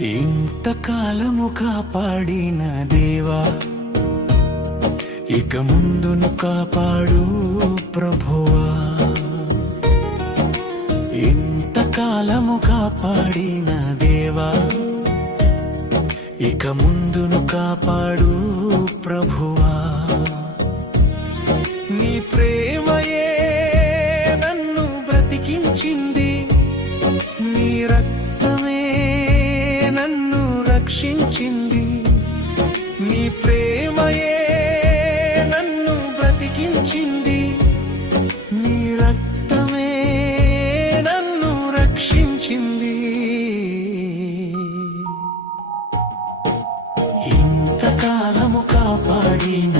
ఇంతకాలము కాపాడిన దేవా, ఇక ముందును కాపాడు ప్రభువా. ఇంతకాలము కాపాడిన దేవా, ఇక ముందును కాపాడు ప్రభువా. నీ ప్రేమయే నన్ను బ్రతికించింది, నీ రక్తమే నన్ను రక్షించింది. నీ ప్రేమయే నన్ను బ్రతికించింది, నీ రక్తమే నన్ను రక్షించింది. ఇంతకాలము కాపాడిన